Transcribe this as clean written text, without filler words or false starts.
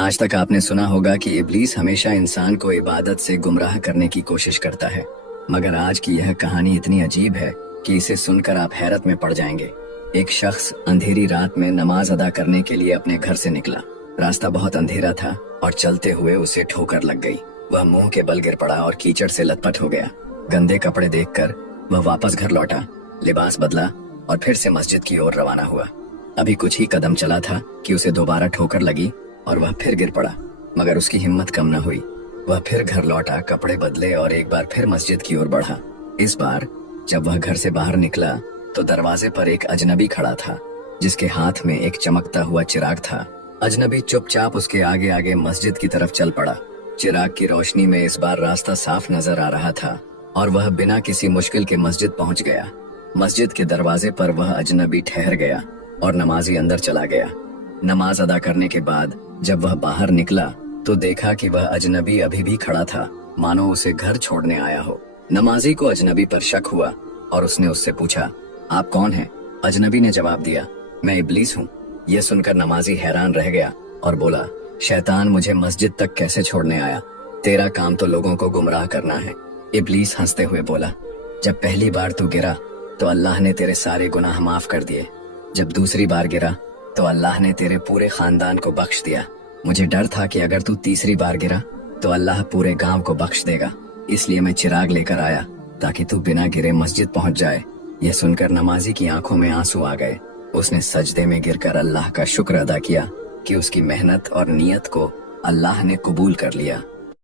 आज तक आपने सुना होगा कि इब्लीस हमेशा इंसान को इबादत से गुमराह करने की कोशिश करता है, मगर आज की यह कहानी इतनी अजीब है कि इसे सुनकर आप हैरत में पड़ जाएंगे। एक शख्स अंधेरी रात में नमाज अदा करने के लिए अपने घर से निकला। रास्ता बहुत अंधेरा था और चलते हुए उसे ठोकर लग गई। वह मुंह के बल गिर पड़ा और कीचड़ से लथपथ हो गया। गंदे कपड़े देखकर वह वापस घर लौटा, लिबास बदला और फिर से मस्जिद की ओर रवाना हुआ। अभी कुछ ही कदम चला था कि उसे दोबारा ठोकर लगी और वह फिर गिर पड़ा, मगर उसकी हिम्मत कम न हुई। वह फिर घर लौटा, कपड़े बदले और एक बार फिर मस्जिद की ओर बढ़ा। इस बार जब वह घर से बाहर निकला तो दरवाजे पर एक अजनबी खड़ा था, जिसके हाथ में एक चमकता हुआ चिराग था। अजनबी चुपचाप उसके आगे आगे मस्जिद की तरफ चल पड़ा। चिराग की रोशनी में इस बार रास्ता साफ नजर आ रहा था और वह बिना किसी मुश्किल के मस्जिद पहुंच गया। मस्जिद के दरवाजे पर वह अजनबी ठहर गया और नमाजी अंदर चला गया। नमाज अदा करने के बाद जब वह बाहर निकला तो देखा कि वह अजनबी अभी भी खड़ा था, मानो उसे घर छोड़ने आया हो। नमाजी को अजनबी पर शक हुआ और उसने उससे पूछा, आप कौन हैं? अजनबी ने जवाब दिया, मैं इब्लीस हूँ। यह सुनकर नमाजी हैरान रह गया और बोला, शैतान मुझे मस्जिद तक कैसे छोड़ने आया? तेरा काम तो लोगों को गुमराह करना है। इब्लीस हंसते हुए बोला, जब पहली बार तू गिरा तो अल्लाह ने तेरे सारे गुनाह माफ कर दिए। जब दूसरी बार गिरा तो अल्लाह ने तेरे पूरे खानदान को बख्श दिया। मुझे डर था कि अगर तू तीसरी बार गिरा तो अल्लाह पूरे गांव को बख्श देगा, इसलिए मैं चिराग लेकर आया ताकि तू बिना गिरे मस्जिद पहुंच जाए। यह सुनकर नमाजी की आंखों में आंसू आ गए। उसने सजदे में गिरकर अल्लाह का शुक्र अदा किया कि उसकी मेहनत और नियत को अल्लाह ने कबूल कर लिया।